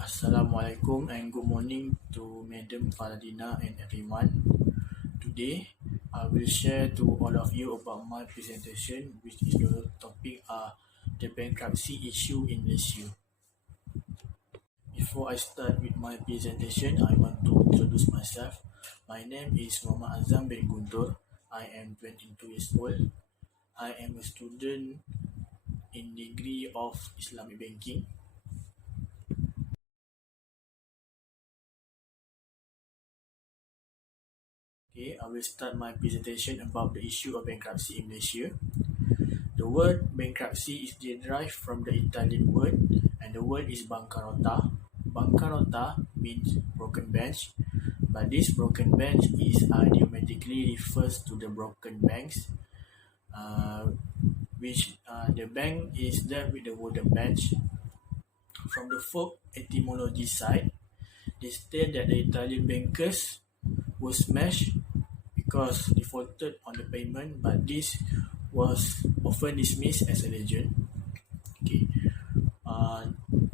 Assalamualaikum and good morning to Madam Faradina and everyone. Today, I will share to all of you about my presentation, which is the topic the bankruptcy issue in Malaysia. Before I start with my presentation, I want to introduce myself. My name is Muhammad Azam bin Guntur. I am 22 years old. I am a student in degree of Islamic Banking. Okay, I will start my presentation about the issue of bankruptcy in Malaysia. The word bankruptcy is derived from the Italian word, and the word is bancarotta. Bancarotta means broken bench, but this broken bench is idiomatically refers to the broken banks, which the bank is there with the wooden bench. From the folk etymology side, they state that the Italian bankers were smashed because defaulted on the payment, but this was often dismissed as a legend. Okay.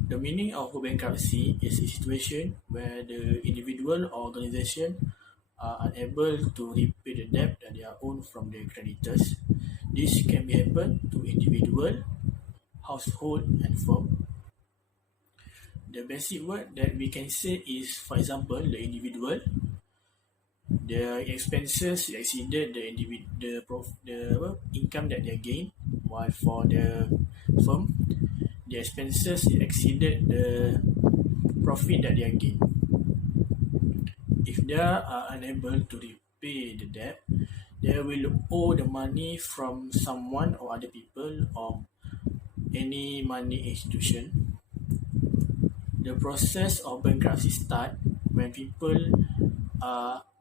The meaning of bankruptcy is a situation where the individual or organization are unable to repay the debt that they are owed from their creditors. This can be happen to individual, household, and firm. The basic word that we can say is, for example, the individual. The expenses exceeded the income that they gain, while for the firm, the expenses exceeded the profit that they gain. If they are unable to repay the debt, they will owe the money from someone or other people or any money institution. The process of bankruptcy start when people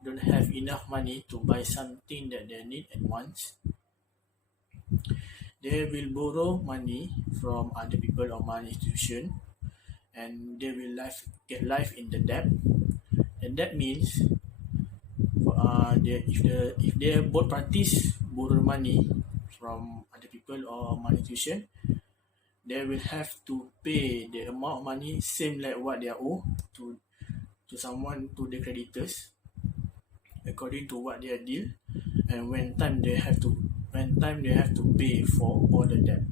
don't have enough money to buy something that they need and want. They will borrow money from other people or money institution, and they will get life in the debt. And that means if they both parties borrow money from other people or money institution, they will have to pay the amount of money same like what they owe to the creditors according to what their deal, and when time they have to pay for all the debt.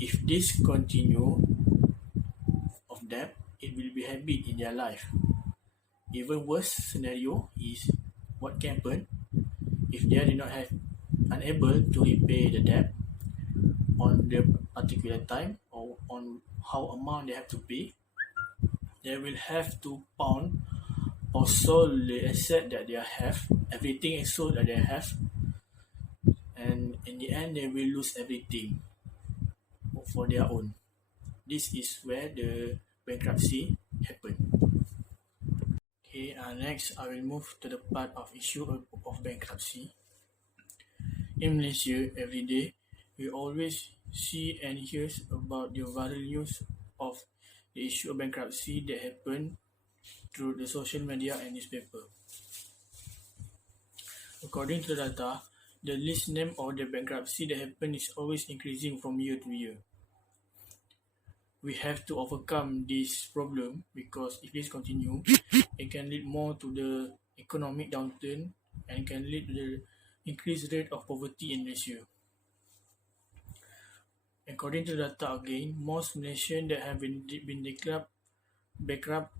If this continue of debt, it will be habit in their life. Even worse scenario is what can happen if they did not have unable to repay the debt on the particular time or on how amount they have to pay. They will have to pound or sold the asset that they have, everything is sold that they have, and in the end they will lose everything for their own. This is where the bankruptcy happen. Okay, next I will move to the part of issue of bankruptcy. In Malaysia, every day we always see and hear about the viral news of the issue of bankruptcy that happen through the social media and newspaper. According to the data, the list name of the bankruptcy that happen is always increasing from year to year. We have to overcome this problem because if this continue, it can lead more to the economic downturn and can lead to the increased rate of poverty in Malaysia. According to the data again, most Malaysians that have been declared bankrupt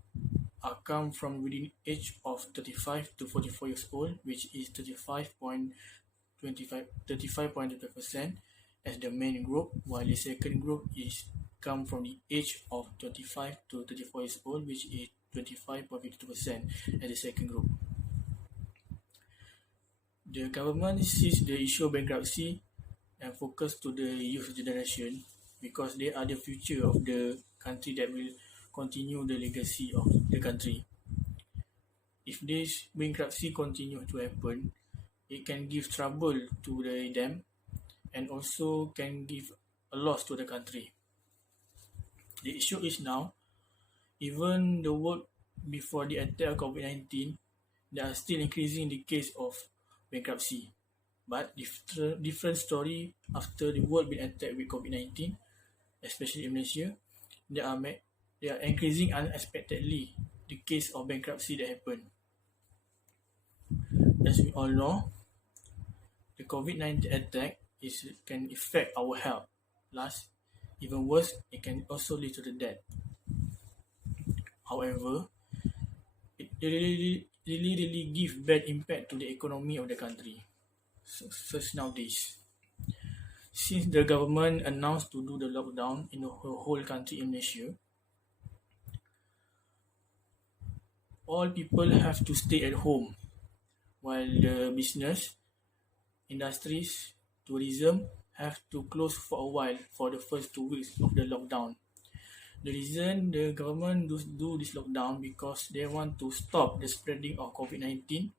come from within age of 35 to 44 years old, which is 35.25% as the main group, while the second group is come from the age of 25 to 34 years old, which is 25.52% as the second group. The government sees the issue of bankruptcy and focus to the youth generation because they are the future of the country that will continue the legacy of the country. If this bankruptcy continue to happen, it can give trouble to them and also can give a loss to the country. The issue is now, even the world before the attack of COVID-19, they are still increasing the case of bankruptcy. But different story after the world been attacked with COVID-19, especially in Malaysia, there they are increasing unexpectedly the case of bankruptcy that happened. As we all know, the COVID-19 attack can affect our health. Plus, even worse, it can also lead to the death. However, it really give bad impact to the economy of the country. Such nowadays, since the government announced to do the lockdown in the whole country in Malaysia, all people have to stay at home, while the business, industries, tourism have to close for a while for the first 2 weeks of the lockdown. The reason the government do this lockdown because they want to stop the spreading of COVID-19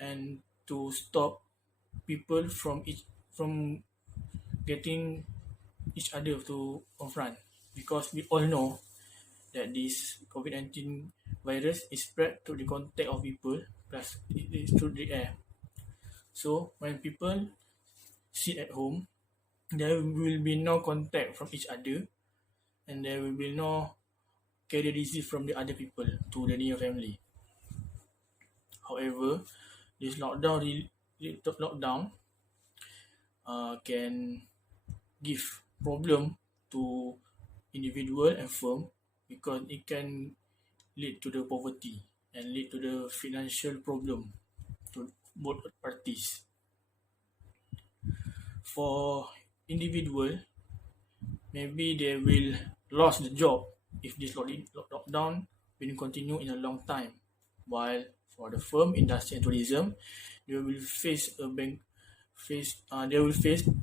and to stop people from getting each other to confront, because we all know that this COVID-19 virus is spread through the contact of people, plus it is through the air. So when people sit at home, there will be no contact from each other, and there will be no carry disease from the other people to the near family. However, this lockdown can give problem to individual and firm, because it can lead to the poverty and lead to the financial problem to both parties. For individual, maybe they will lose the job if this lockdown will continue in a long time. While for the firm, industry and tourism, they will face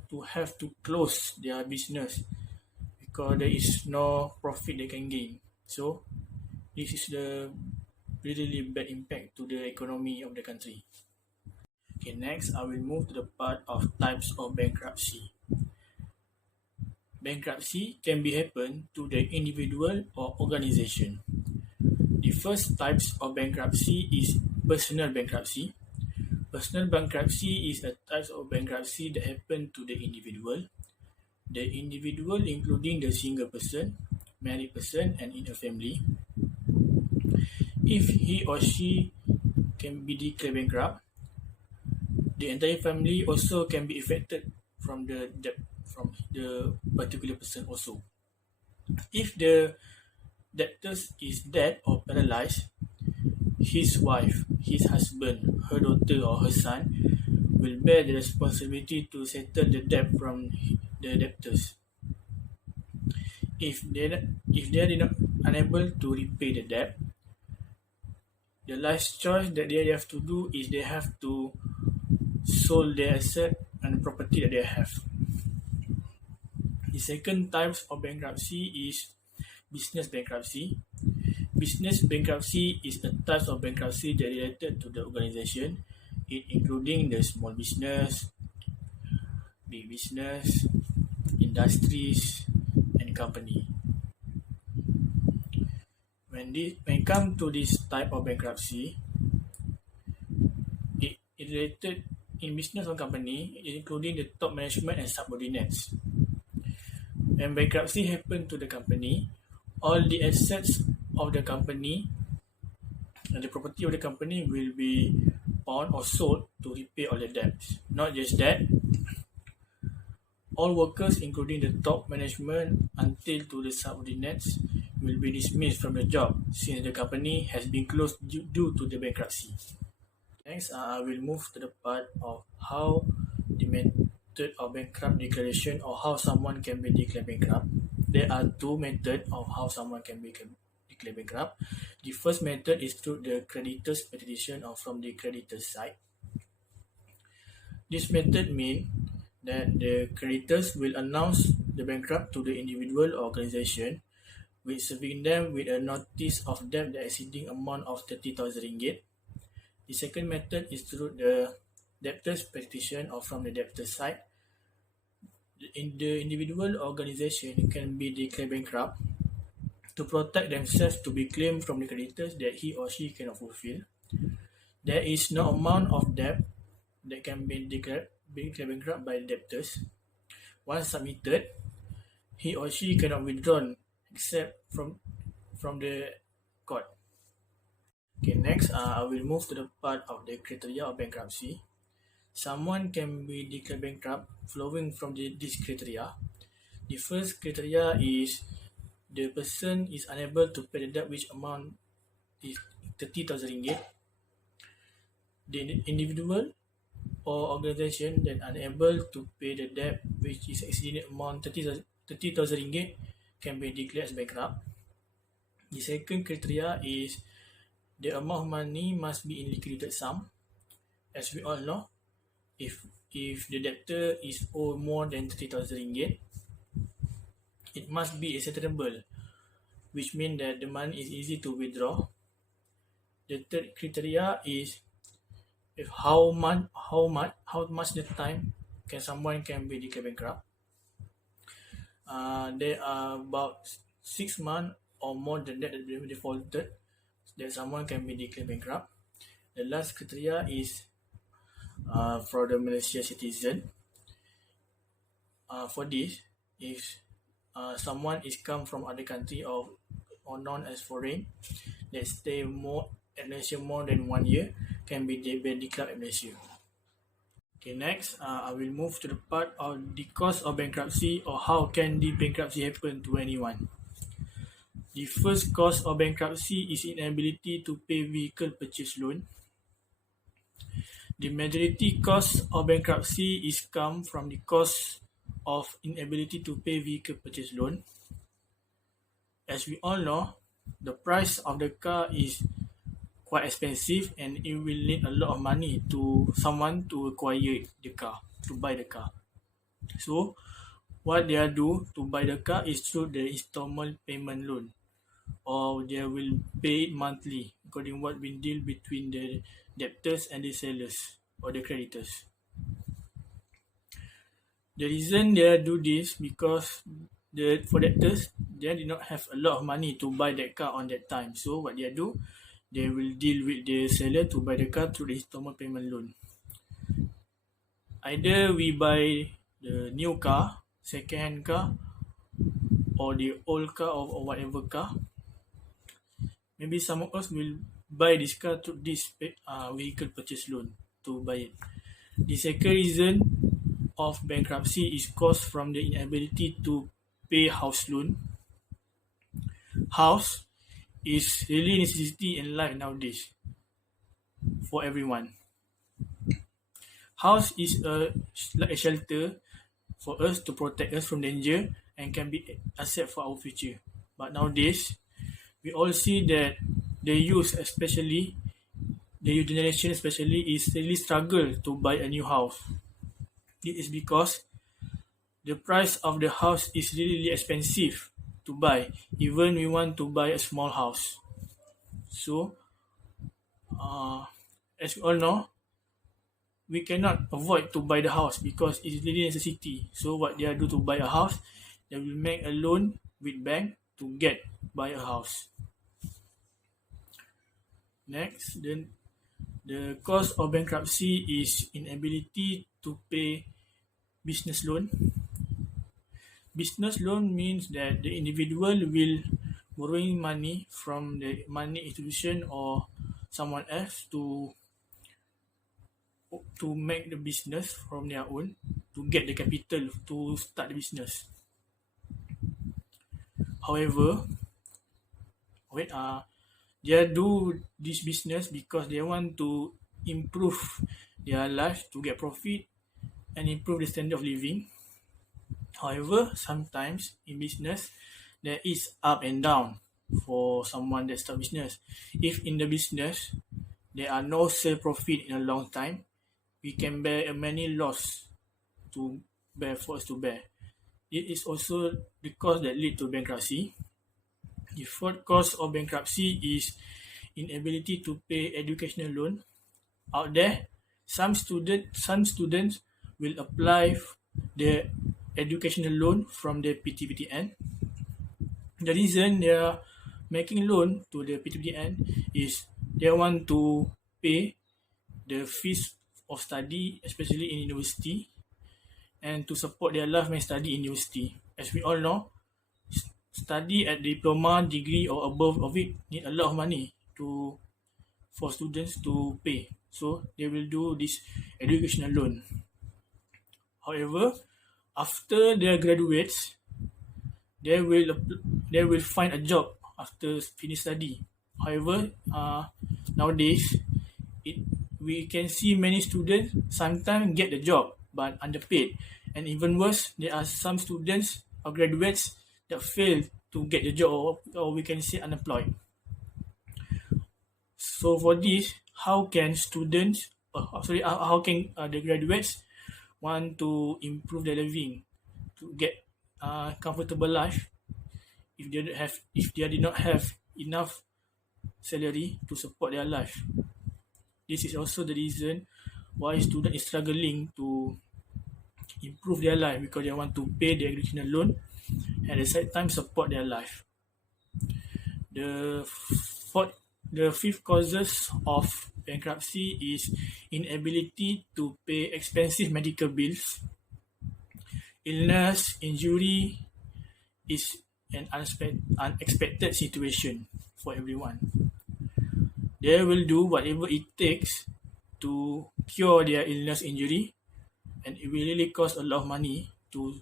to have to close their business because there is no profit they can gain. So this is the really bad impact to the economy of the country. Okay, next I will move to the part of types of bankruptcy. Bankruptcy can be happen to the individual or organization. The first types of bankruptcy is personal bankruptcy. Personal bankruptcy is a type of bankruptcy that happen to the individual. The individual including the single person, married person and in a family. If he or she can be declared bankrupt, the entire family also can be affected from the debt from the particular person also. If the debtor is dead or paralyzed, his wife, his husband, her daughter or her son will bear the responsibility to settle the debt from the debtors. If they are not unable to repay the debt, the last choice that they have to do is they have to sell their asset and property that they have. The second type of bankruptcy is business bankruptcy. Business bankruptcy is a type of bankruptcy that related to the organization, it including the small business, big business, industries, and company. When it comes to this type of bankruptcy, it related in business or company, including the top management and subordinates. When bankruptcy happen to the company, all the assets of the company and the property of the company will be pawned or sold to repay all the debts. Not just that, all workers, including the top management until to the subordinates, will be dismissed from the job since the company has been closed due to the bankruptcy. Next, I will move to the part of how the method of bankrupt declaration or how someone can be declared bankrupt. There are two methods of how someone can be declared bankrupt. The first method is through the creditor's petition or from the creditor's side. This method means that the creditors will announce the bankrupt to the individual or organization, with serving them with a notice of debt that exceeding amount of 30,000 ringgit. The second method is through the debtor's petition or from the debtor's side. The individual organization can be declared bankrupt to protect themselves to be claimed from the creditors that he or she cannot fulfill. There is no amount of debt that can be declared bankrupt by debtors. Once submitted, he or she cannot withdraw except from the court. Okay, next, I will move to the part of the criteria of bankruptcy. Someone can be declared bankrupt flowing from this criteria. The first criteria is the person is unable to pay the debt, which amount is 30,000 ringgit. The individual or organisation that unable to pay the debt, which is exceeding amount 30,000 ringgit, can be declared as bankrupt. The second criteria is the amount of money must be in liquidated sum. As we all know, if the debtor is owed more than 30,000 ringgit, it must be settlable, which means that the money is easy to withdraw. The third criteria is if how much the time can someone can be declared bankrupt. There are about 6 months or more than that they defaulted, that someone can be declared bankrupt. The last criteria is for the Malaysia citizen. For this, if someone is come from other country or known as foreign that stay more at Malaysia more than 1 year, can be declared at Malaysia. Okay, next, I will move to the part of the cause of bankruptcy, or how can the bankruptcy happen to anyone. The first cause of bankruptcy is inability to pay vehicle purchase loan. The majority cause of bankruptcy is come from the cause of inability to pay vehicle purchase loan. As we all know, the price of the car is quite expensive and it will need a lot of money to someone to acquire the car, to buy the car. So what they do to buy the car is through the installment payment loan, or they will pay it monthly according what we deal between the debtors and the sellers or the creditors. The reason they do this because for debtors, they did not have a lot of money to buy that car on that time. So what they do, they will deal with the seller to buy the car through the installment payment loan. Either we buy the new car, second-hand car, or the old car or whatever car. Maybe some of us will buy this car through this vehicle purchase loan to buy it. The second reason of bankruptcy is caused from the inability to pay house loan. House is really a necessity in life nowadays for everyone. House is like a shelter for us to protect us from danger and can be asset for our future. But nowadays, we all see that the youth, especially the youth generation, especially is really struggle to buy a new house. It is because the price of the house is really expensive to buy, even we want to buy a small house. So, as we all know, we cannot avoid to buy the house because it's really a necessity. So what they do to buy a house, they will make a loan with bank to buy a house. Next, then the cause of bankruptcy is inability to pay business loan. Business loan means that the individual will borrowing money from the money institution or someone else to make the business from their own, to get the capital to start the business. However, they do this business because they want to improve their life, to get profit and improve the standard of living. However, sometimes in business, there is up and down for someone that start business. If in the business, there are no sale profit in a long time, we can bear many loss for us to bear. It is also the cause that lead to bankruptcy. The fourth cause of bankruptcy is inability to pay educational loan. Out there, some students will apply the educational loan from the PTPTN. The reason they are making loan to the PTPTN is they want to pay the fees of study, especially in university, and to support their life when study in university. As we all know, study at diploma, degree or above of it need a lot of money to for students to pay. So they will do this educational loan. However, after they graduates, they will they will find a job after finish study. However, nowadays it we can see many students sometimes get the job but underpaid, and even worse, there are some students or graduates that fail to get the job, or we can say unemployed. So for this, how can students, how can the graduates want to improve their living to get comfortable life if they did not have enough salary to support their life? This is also the reason why students is struggling to improve their life because they want to pay the educational loan and at the same time support their life. The fifth causes of bankruptcy is inability to pay expensive medical bills. Illness, injury is an unexpected situation for everyone. They will do whatever it takes to cure their illness injury, and it will really cost a lot of money to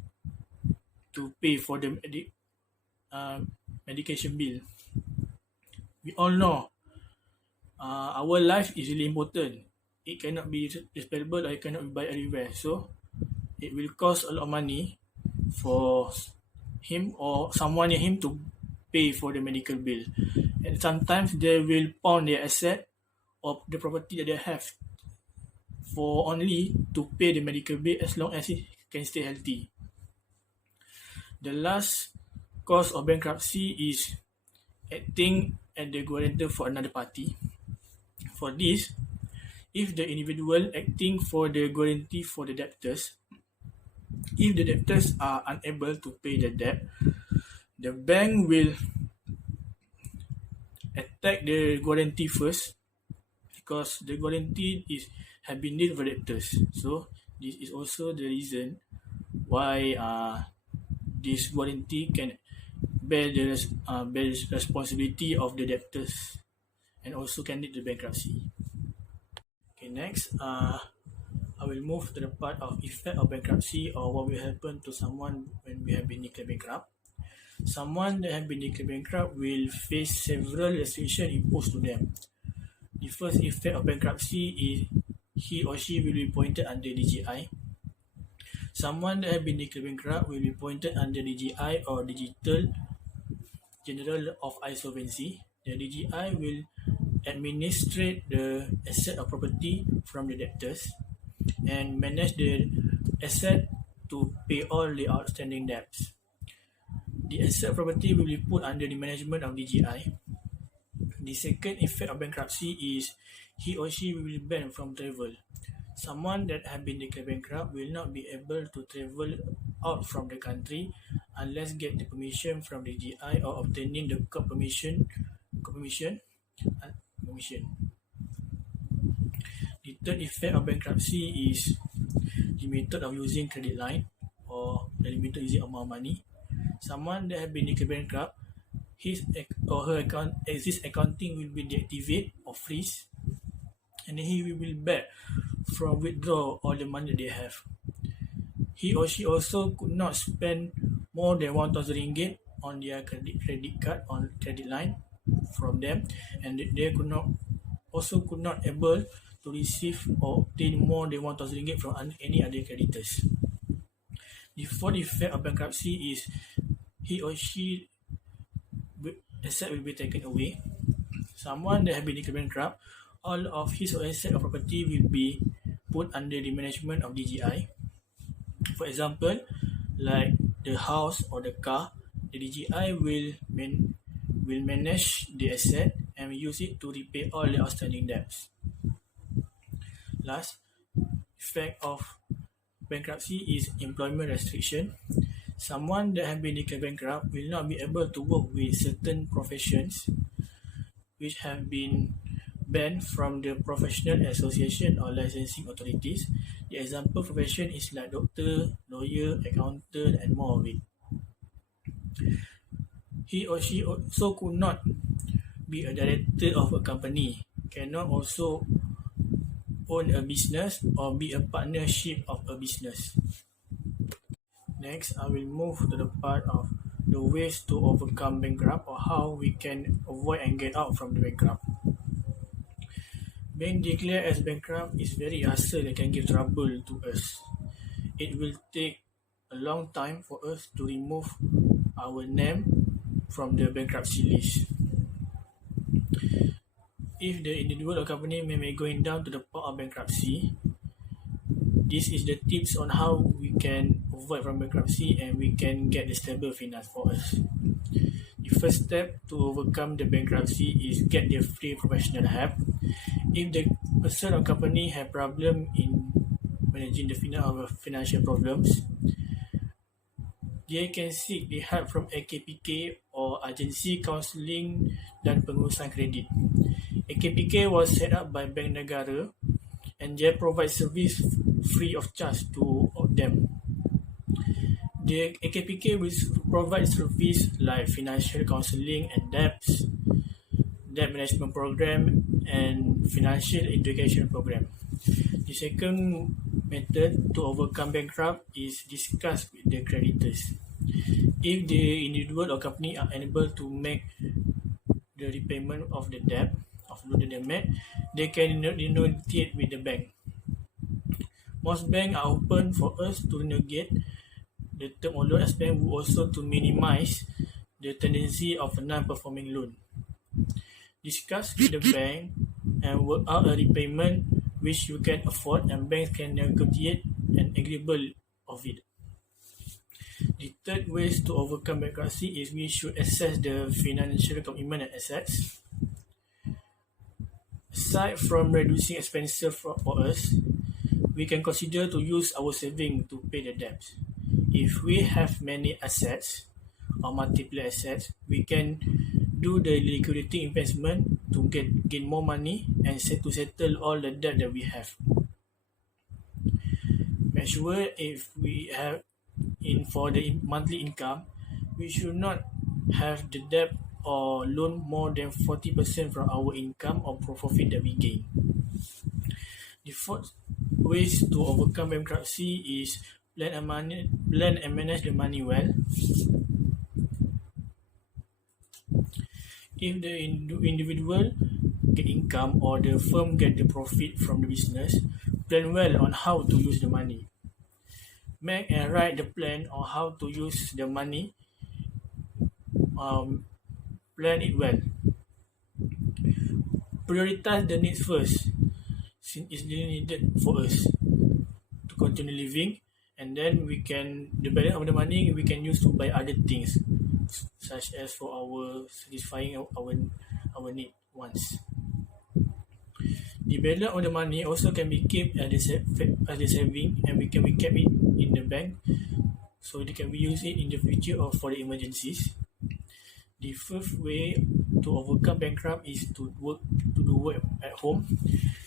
pay for the medication bill. We all know our life is really important. It cannot be dispensable or it cannot be bought everywhere. So it will cost a lot of money for him or someone near him to pay for the medical bill. And sometimes they will pawn their asset or the property that they have for only to pay the medical bill as long as he can stay healthy. The last cause of bankruptcy is acting as the guarantor for another party. For this, if the individual acting for the guarantee for the debtors, if the debtors are unable to pay the debt, the bank will attack the guarantee first because the guarantee have been dealt for debtors. So this is also the reason why this guarantee can bear the responsibility of the debtors and also can lead to bankruptcy. Okay, next, I will move to the part of effect of bankruptcy or what will happen to someone when we have been declared bankrupt. Someone that have been declared bankrupt will face several restrictions imposed to them. The first effect of bankruptcy is he or she will be appointed under DGI. Someone that have been declared bankrupt will be appointed under DGI or Digital General of Insolvency. The DGI will administrate the asset or property from the debtors and manage the asset to pay all the outstanding debts. The asset property will be put under the management of DGI. The second effect of bankruptcy is he or she will be banned from travel. Someone that has been declared bankrupt will not be able to travel out from the country unless get the permission from the DGI or obtaining the court permission. The third effect of bankruptcy is the method of using credit line or the limited using amount of money. Someone that has been declared bankrupt, his or her accounting will be deactivated or freeze, and then he will be back from withdraw all the money that they have. He or she also could not spend more than 1,000 ringgit on their credit card on credit line from them, and they could not able to receive or obtain more than 1,000 ringgit from any other creditors. The fourth effect of bankruptcy is he or she asset will be taken away. Someone that has been declared bankrupt, all of his or asset or property will be put under the management of DGI. For example, like the house or the car, the DGI will manage the asset and use it to repay all the outstanding debts. Last effect of bankruptcy is employment restriction. Someone that has been declared bankrupt will not be able to work with certain professions which have been banned from the professional association or licensing authorities. The example profession is like doctor, lawyer, accountant, and more of it. He or she also could not be a director of a company, cannot also own a business or be a partnership of a business. Next, I will move to the part of the ways to overcome bankrupt or how we can avoid and get out from the bankrupt. Being declared as bankrupt is very hassle and can give trouble to us. It will take a long time for us to remove our name from the bankruptcy list. If the individual or company may be going down to the point of bankruptcy, this is the tips on how we can avoid from bankruptcy and we can get the stable finance for us. The first step to overcome the bankruptcy is get the free professional help. If the person or company have problem in managing the financial problems, they can seek the help from AKPK or Agensi Counseling dan Pengurusan Kredit. AKPK was set up by Bank Negara and they provide service free of charge to them. The AKPK will provide service like financial counseling and debt management program, and financial education program. The second method to overcome bankrupt is discuss with the creditors. If the individual or company are unable to make the repayment of the debt of loan that they made, they can negotiate with the bank. Most banks are open for us to negotiate the term of loan as bank would also to minimize the tendency of a non-performing loan. Discuss with the bank and work out a repayment which you can afford and banks can negotiate an agreeable of it. The third way to overcome bankruptcy is we should assess the financial commitment and assets. Aside from reducing expenses for us, we can consider to use our saving to pay the debts. If we have many assets or multiple assets, we can do the liquidity investment to gain more money and to settle all the debt that we have. Make sure if we have for the monthly income, we should not have the debt or loan more than 40% from our income or profit that we gain. The fourth ways to overcome bankruptcy is plan and manage the money well. If the individual get income or the firm get the profit from the business, plan well on how to use the money. Make and write the plan on how to use the money. Plan it well. Prioritize the needs first, since it's needed for us to continue living, and then we can the balance of the money we can use to buy other things, such as for our satisfying our need wants. The balance of the money also can be kept as the saving, and we can keep it in the bank, so they can use it in the future or for the emergencies. The fifth way to overcome bankrupt is to do work at home.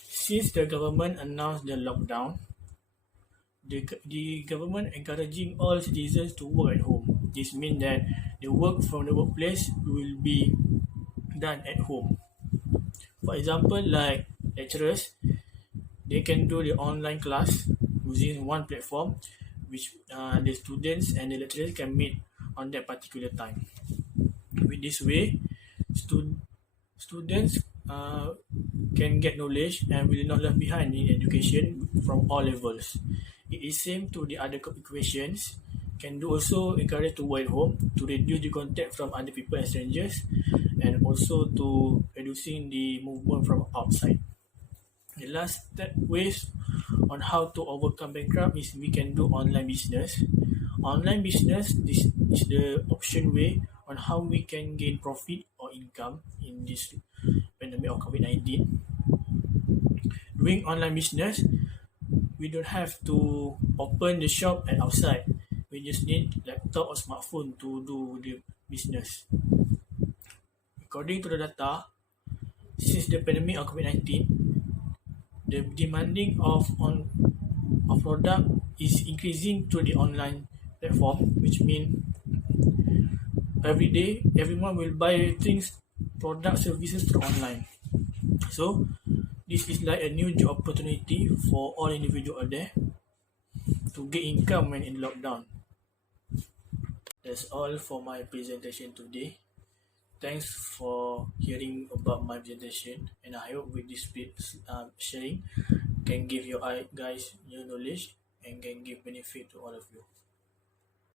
Since the government announced the lockdown, the government encouraging all citizens to work at home. This means that the work from the workplace will be done at home. For example, like lecturers, they can do the online class using one platform, which the students and the lecturers can meet on that particular time. With this way, students can get knowledge and will not left behind in education from all levels. It is same to the other equations. Can do also encourage to work at home to reduce the contact from other people and strangers, and also to reducing the movement from outside. The last ways on how to overcome bankrupt is we can do online business. Online business, this is the option way on how we can gain profit or income in this pandemic of COVID-19. Doing online business, we don't have to open the shop at outside. We just need laptop or smartphone to do the business. According to the data, since the pandemic of COVID-19, the demanding of product is increasing to the online platform, which means every day, everyone will buy things, product, services through online. So this is like a new job opportunity for all individual out there to get income when in lockdown. That's all for my presentation today. Thanks for hearing about my presentation, and I hope with this sharing can give you guys new knowledge and can give benefit to all of you.